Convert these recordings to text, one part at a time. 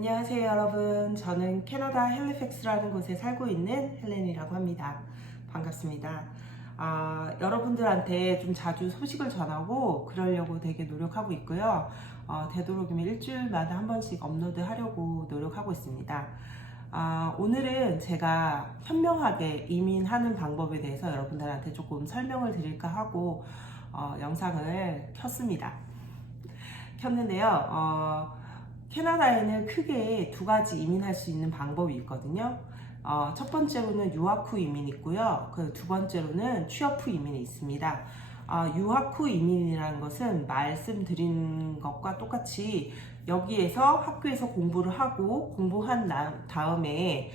안녕하세요 여러분. 저는 캐나다 헬리팩스라는 곳에 살고 있는 헬렌이라고 합니다. 반갑습니다. 여러분들한테 좀 자주 소식을 전하고 그러려고 되게 노력하고 있고요. 되도록이면 일주일마다 한 번씩 업로드 하려고 노력하고 있습니다. 오늘은 제가 현명하게 이민하는 방법에 대해서 여러분들한테 조금 설명을 드릴까 하고 영상을 켰는데요. 캐나다에는 크게 두 가지 이민할 수 있는 방법이 있거든요. 첫 번째로는 유학 후 이민이 있고요. 그 두 번째로는 취업 후 이민이 있습니다. 유학 후 이민이라는 것은 말씀드린 것과 똑같이 여기에서 학교에서 공부를 하고 공부한 다음에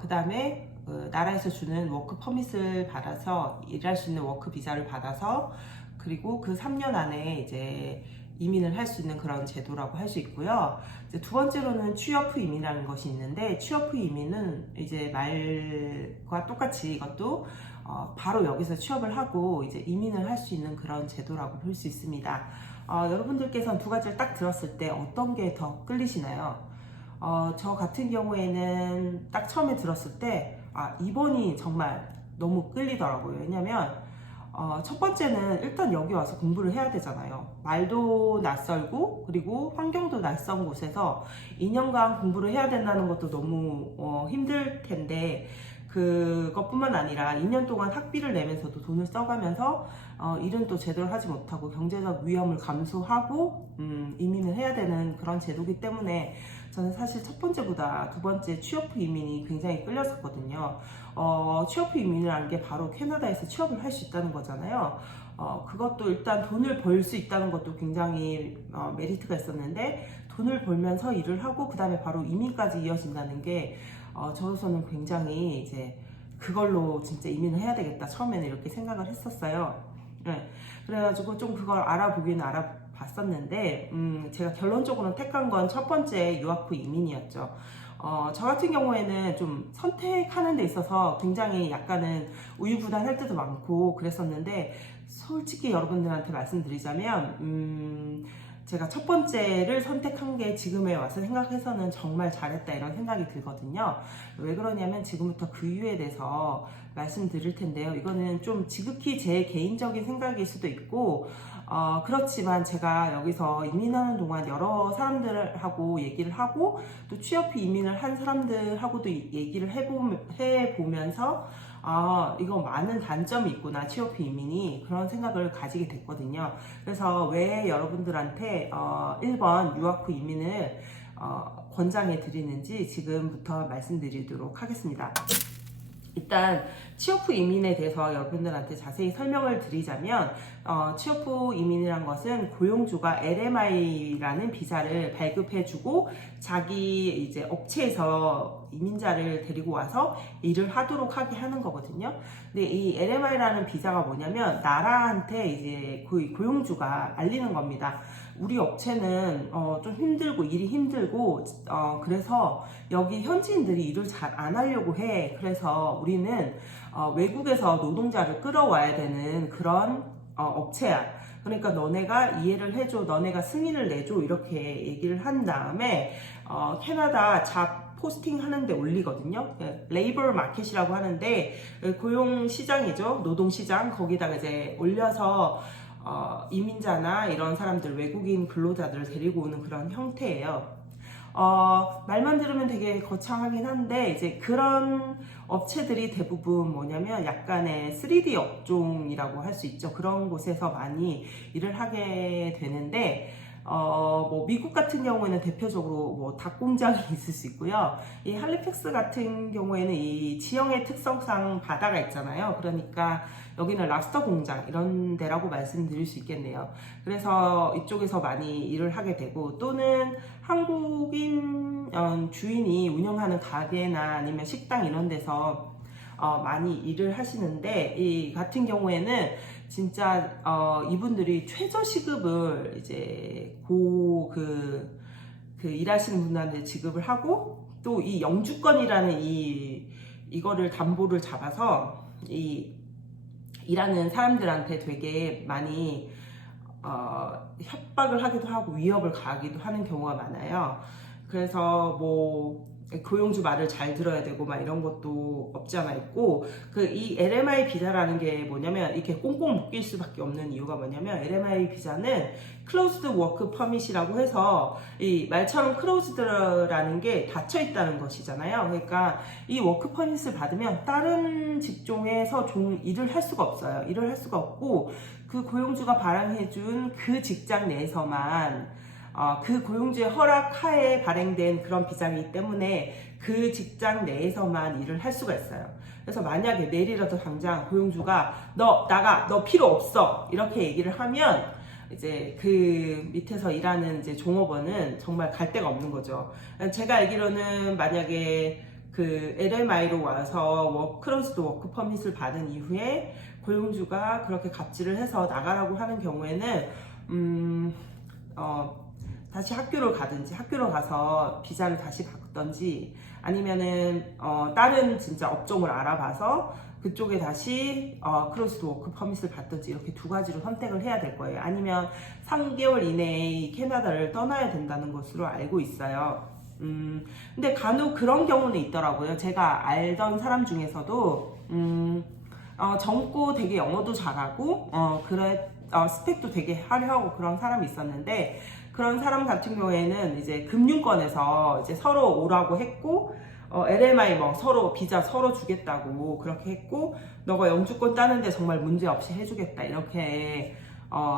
그 다음에 나라에서 주는 워크 퍼밋을 받아서 일할 수 있는 워크 비자를 받아서 그리고 그 3년 안에 이제 이민을 할 수 있는 그런 제도라고 할 수 있고요. 이제 두 번째로는 취업 후 이민이라는 것이 있는데 취업 후 이민은 이제 말과 똑같이 이것도 바로 여기서 취업을 하고 이제 이민을 할 수 있는 그런 제도라고 볼 수 있습니다. 여러분들께서는 두 가지를 딱 들었을 때 어떤 게 더 끌리시나요? 저 같은 경우에는 딱 처음에 들었을 때 2번이 정말 너무 끌리더라고요. 왜냐면 첫 번째는 일단 여기 와서 공부를 해야 되잖아요. 말도 낯설고 그리고 환경도 낯선 곳에서 2년간 공부를 해야 된다는 것도 너무 힘들 텐데 그것뿐만 아니라 2년 동안 학비를 내면서도 돈을 써가면서 일은 또 제대로 하지 못하고 경제적 위험을 감수하고 이민을 해야 되는 그런 제도이기 때문에 저는 사실 첫 번째보다 두 번째 취업 후 이민이 굉장히 끌렸었거든요. 취업 후 이민이라는 게 바로 캐나다에서 취업을 할 수 있다는 거잖아요. 그것도 일단 돈을 벌 수 있다는 것도 굉장히 메리트가 있었는데 돈을 벌면서 일을 하고 그 다음에 바로 이민까지 이어진다는 게 저로서는 굉장히 이제 그걸로 진짜 이민을 해야 되겠다 처음에는 이렇게 생각을 했었어요. 네. 그래가지고 좀 그걸 알아보기는 알아봤었는데 제가 결론적으로 택한 건 첫 번째 유학 후 이민이었죠. 저 같은 경우에는 좀 선택하는 데 있어서 굉장히 약간은 우유부단할 때도 많고 그랬었는데 솔직히 여러분들한테 말씀드리자면 제가 첫 번째를 선택한 게 지금에 와서 생각해서는 정말 잘했다 이런 생각이 들거든요. 왜 그러냐면 지금부터 그 이유에 대해서 말씀드릴 텐데요. 이거는 좀 지극히 제 개인적인 생각일 수도 있고 그렇지만 제가 여기서 이민하는 동안 여러 사람들하고 얘기를 하고 또 취업 후 이민을 한 사람들하고도 얘기를 해보면서 이거 많은 단점이 있구나 취업 후 이민이 그런 생각을 가지게 됐거든요. 그래서 왜 여러분들한테 1번 유학 후 이민을 권장해 드리는지 지금부터 말씀드리도록 하겠습니다. 일단 취업 후 이민에 대해서 여러분들한테 자세히 설명을 드리자면 취업 후 이민이란 것은 고용주가 LMI라는 비자를 발급해주고 자기 이제 업체에서 이민자를 데리고 와서 일을 하도록 하게 하는 거거든요. 근데 이 LMI라는 비자가 뭐냐면 나라한테 이제 그 고용주가 알리는 겁니다. 우리 업체는 좀 힘들고 일이 힘들고 그래서 여기 현지인들이 일을 잘 안 하려고 해. 그래서 우리는 외국에서 노동자를 끌어와야 되는 그런 업체야. 그러니까 너네가 이해를 해줘, 너네가 승인을 내줘 이렇게 얘기를 한 다음에 캐나다 잡 포스팅 하는데 올리거든요. 레이버 마켓이라고 하는데 고용 시장이죠, 노동 시장. 거기다가 이제 올려서 이민자나 이런 사람들, 외국인 근로자들을 데리고 오는 그런 형태예요. 말만 들으면 되게 거창하긴 한데 이제 그런 업체들이 대부분 뭐냐면 약간의 3D 업종이라고 할 수 있죠. 그런 곳에서 많이 일을 하게 되는데 뭐 미국 같은 경우에는 대표적으로 뭐 닭 공장이 있을 수 있고요. 이 할리팩스 같은 경우에는 이 지형의 특성상 바다가 있잖아요. 그러니까 여기는 랍스터 공장 이런 데라고 말씀드릴 수 있겠네요. 그래서 이쪽에서 많이 일을 하게 되고 또는 한국인 주인이 운영하는 가게나 아니면 식당 이런 데서 많이 일을 하시는데 이 같은 경우에는 진짜 이분들이 최저 시급을 이제 그 일하시는 분들한테 지급을 하고 또 이 영주권이라는 이거를 담보를 잡아서 이 일하는 사람들한테 되게 많이 협박을 하기도 하고 위협을 가하기도 하는 경우가 많아요. 그래서 뭐 고용주 말을 잘 들어야 되고 막 이런 것도 없지 않아 있고, 그 이 LMI 비자라는 게 뭐냐면 이렇게 꽁꽁 묶일 수밖에 없는 이유가 뭐냐면, LMI 비자는 Closed Work Permit이라고 해서 이 말처럼 closed라는 게 닫혀 있다는 것이잖아요. 그러니까 이 워크 퍼밋을 받으면 다른 직종에서 일을 할 수가 없어요. 일을 할 수가 없고, 그 고용주가 발행해준 그 직장 내에서만 그 고용주의 허락하에 발행된 그런 비자이기 때문에 그 직장 내에서만 일을 할 수가 있어요. 그래서 만약에 내일이라도 당장 고용주가 너 나가, 너 필요 없어, 이렇게 얘기를 하면 이제 그 밑에서 일하는 이제 종업원은 정말 갈 데가 없는 거죠. 제가 알기로는 만약에 그 LMI로 와서 크로스드 워크 퍼밋을 받은 이후에 고용주가 그렇게 갑질을 해서 나가라고 하는 경우에는 다시 학교를 가든지, 학교로 가서 비자를 다시 바꾸던지, 아니면은 다른 진짜 업종을 알아봐서 그쪽에 다시 크로스드 워크 퍼밋을 받든지, 이렇게 두 가지로 선택을 해야 될 거예요. 아니면 3개월 이내에 캐나다를 떠나야 된다는 것으로 알고 있어요. 근데 간혹 그런 경우는 있더라고요. 제가 알던 사람 중에서도 젊고 되게 영어도 잘하고 스펙도 되게 화려하고 그런 사람이 있었는데, 그런 사람 같은 경우에는 이제 금융권에서 이제 서로 오라고 했고, LMI 뭐 서로 비자 서로 주겠다고 그렇게 했고, 너가 영주권 따는데 정말 문제 없이 해주겠다, 이렇게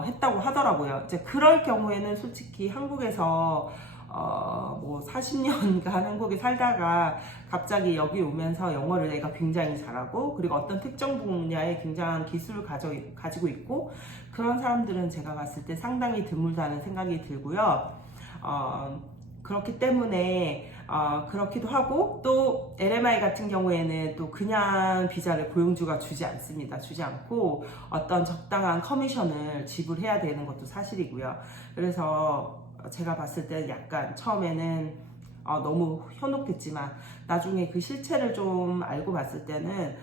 했다고 하더라고요. 이제 그럴 경우에는 솔직히 한국에서 뭐 40년간 한국에 살다가 갑자기 여기 오면서 영어를 내가 굉장히 잘하고, 그리고 어떤 특정 분야에 굉장한 기술을 가지고 있고, 그런 사람들은 제가 봤을 때 상당히 드물다는 생각이 들고요. 그렇기 때문에 그렇기도 하고, 또 LMI 같은 경우에는 또 그냥 비자를 고용주가 주지 않습니다. 주지 않고 어떤 적당한 커미션을 지불해야 되는 것도 사실이고요. 그래서 제가 봤을 때 약간 처음에는 너무 현혹됐지만 나중에 그 실체를 좀 알고 봤을 때는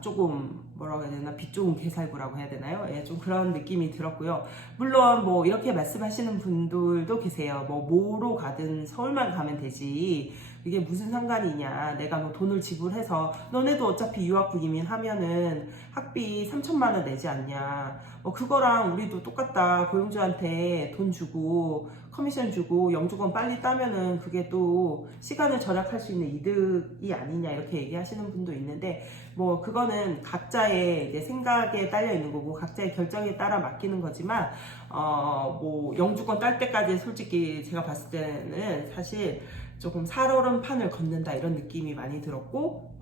조금 뭐라고 해야 되나, 빛 좋은 개살구라고 해야 되나요? 예, 좀 그런 느낌이 들었고요. 물론 뭐 이렇게 말씀하시는 분들도 계세요. 뭐로 가든 서울만 가면 되지, 이게 무슨 상관이냐, 내가 뭐 돈을 지불해서, 너네도 어차피 유학부 이민하면은 학비 3천만 원 내지 않냐, 그거랑 우리도 똑같다, 고용주한테 돈 주고 커미션 주고 영주권 빨리 따면은 그게 또 시간을 절약할 수 있는 이득이 아니냐, 이렇게 얘기하시는 분도 있는데, 뭐 그거는 각자의 이제 생각에 딸려 있는 거고 각자의 결정에 따라 맡기는 거지만, 뭐 영주권 딸 때까지 솔직히 제가 봤을 때는 사실 조금 살얼음 판을 걷는다, 이런 느낌이 많이 들었고,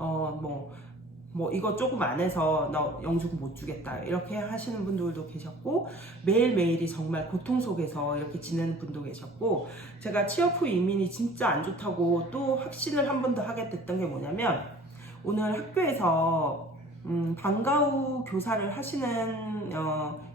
뭐 이거 조금 안 해서 너 영주권 못 주겠다, 이렇게 하시는 분들도 계셨고, 매일매일이 정말 고통 속에서 이렇게 지내는 분도 계셨고, 제가 취업 후 이민이 진짜 안 좋다고 또 확신을 한 번 더 하게 됐던 게 뭐냐면, 오늘 학교에서 방과후 교사를 하시는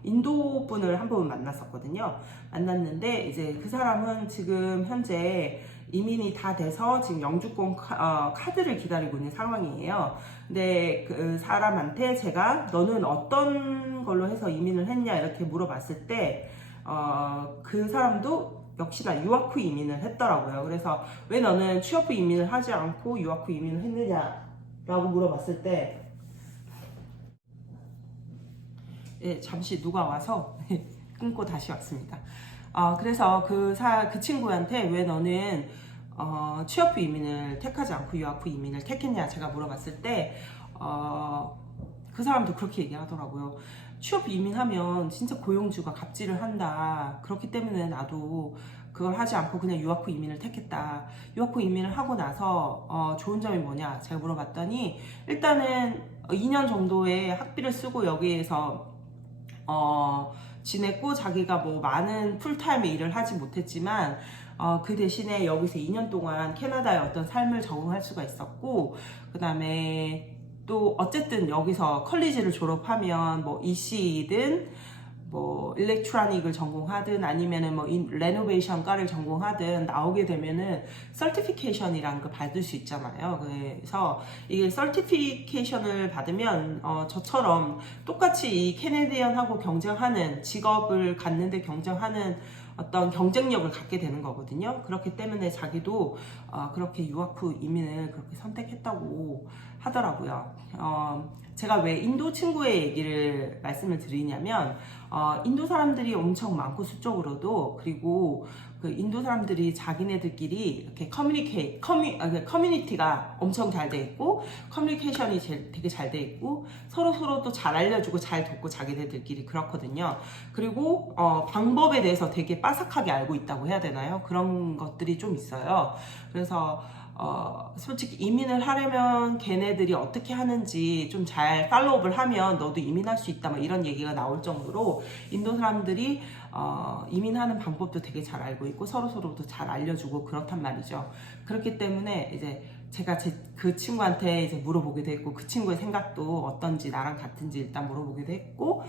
인도 분을 한 번 만났었거든요. 만났는데 이제 그 사람은 지금 현재 이민이 다 돼서 지금 영주권 카드를 기다리고 있는 상황이에요. 근데 그 사람한테 제가 너는 어떤 걸로 해서 이민을 했냐, 이렇게 물어봤을 때 그 사람도 역시나 유학 후 이민을 했더라고요. 그래서 왜 너는 취업 후 이민을 하지 않고 유학 후 이민을 했느냐 라고 물어봤을 때, 예, 잠시 누가 와서 끊고 다시 왔습니다. 그래서 그 친구한테 왜 너는 취업 후 이민을 택하지 않고 유학 후 이민을 택했냐 제가 물어봤을 때, 그 사람도 그렇게 얘기하더라고요. 취업 후 이민하면 진짜 고용주가 갑질을 한다, 그렇기 때문에 나도 그걸 하지 않고 그냥 유학 후 이민을 택했다. 유학 후 이민을 하고 나서 좋은 점이 뭐냐 제가 물어봤더니, 일단은 2년 정도의 학비를 쓰고 여기에서 지냈고, 자기가 뭐 많은 풀타임의 일을 하지 못했지만 그 대신에 여기서 2년 동안 캐나다의 어떤 삶을 적응할 수가 있었고, 그 다음에 또 어쨌든 여기서 컬리지를 졸업하면 뭐 EC든 뭐 일렉트로닉을 전공하든 아니면은 뭐 레노베이션과를 전공하든 나오게 되면은 서티피케이션이란 거 받을 수 있잖아요. 그래서 이게 서티피케이션을 받으면 저처럼 똑같이 이 캐네디언하고 경쟁하는, 직업을 갖는데 경쟁하는 어떤 경쟁력을 갖게 되는 거거든요. 그렇기 때문에 자기도 그렇게 유학 후 이민을 그렇게 선택했다고 하더라고요. 제가 왜 인도 친구의 얘기를 말씀을 드리냐면 인도 사람들이 엄청 많고 수적으로도, 그리고 그 인도 사람들이 자기네들끼리 이렇게 커뮤니티가 엄청 잘 돼 있고, 커뮤니케이션이 되게 잘 돼 있고, 서로 또 잘 알려주고 잘 돕고 자기네들끼리 그렇거든요. 그리고 방법에 대해서 되게 빠삭하게 알고 있다고 해야 되나요? 그런 것들이 좀 있어요. 그래서 솔직히 이민을 하려면 걔네들이 어떻게 하는지 좀 잘 팔로우업을 하면 너도 이민할 수 있다, 뭐 이런 얘기가 나올 정도로 인도 사람들이 이민하는 방법도 되게 잘 알고 있고 서로도 잘 알려주고 그렇단 말이죠. 그렇기 때문에 이제 제가 그 친구한테 이제 물어보기도 했고, 그 친구의 생각도 어떤지 나랑 같은지 일단 물어보기도 했고,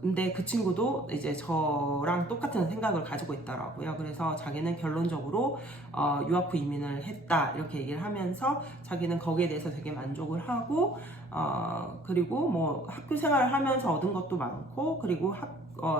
근데 그 친구도 이제 저랑 똑같은 생각을 가지고 있더라고요. 그래서 자기는 결론적으로 유학 후 이민을 했다 이렇게 얘기를 하면서 자기는 거기에 대해서 되게 만족을 하고, 그리고 뭐 학교 생활을 하면서 얻은 것도 많고, 그리고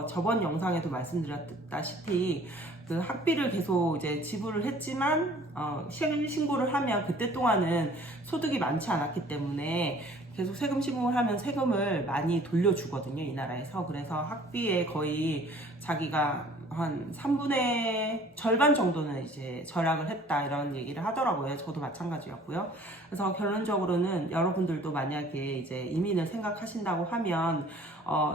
저번 영상에도 말씀드렸다시피 그 학비를 계속 이제 지불을 했지만 세금 신고를 하면 그때 동안은 소득이 많지 않았기 때문에 계속 세금 신고를 하면 세금을 많이 돌려주거든요, 이 나라에서. 그래서 학비에 거의 자기가 한 3분의 절반 정도는 이제 절약을 했다 이런 얘기를 하더라고요. 저도 마찬가지였고요. 그래서 결론적으로는 여러분들도 만약에 이제 이민을 생각하신다고 하면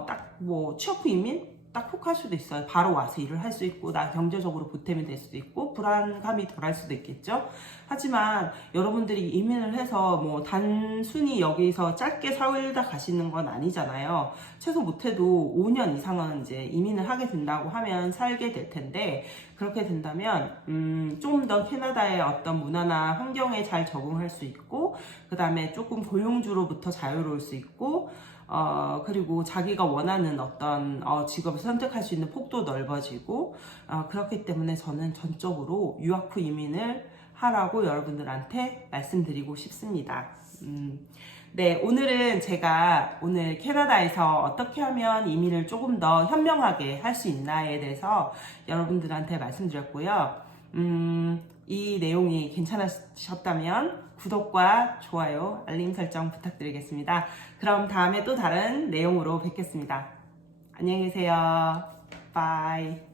딱 뭐 취업 후 이민 딱 훅 할 수도 있어요. 바로 와서 일을 할 수 있고, 나 경제적으로 보탬이 될 수도 있고, 불안감이 덜할 수도 있겠죠. 하지만 여러분들이 이민을 해서 뭐 단순히 여기서 짧게 살다 가시는 건 아니잖아요. 최소 못해도 5년 이상은 이제 이민을 하게 된다고 하면 살게 될 텐데, 그렇게 된다면 좀 더 캐나다의 어떤 문화나 환경에 잘 적응할 수 있고, 그 다음에 조금 고용주로부터 자유로울 수 있고, 그리고 자기가 원하는 어떤 직업을 선택할 수 있는 폭도 넓어지고, 그렇기 때문에 저는 전적으로 유학 후 이민을 하라고 여러분들한테 말씀드리고 싶습니다. 네, 오늘은 제가 오늘 캐나다에서 어떻게 하면 이민을 조금 더 현명하게 할 수 있나에 대해서 여러분들한테 말씀드렸고요. 이 내용이 괜찮으셨다면 구독과 좋아요, 알림 설정 부탁드리겠습니다. 그럼 다음에 또 다른 내용으로 뵙겠습니다. 안녕히 계세요. 바이.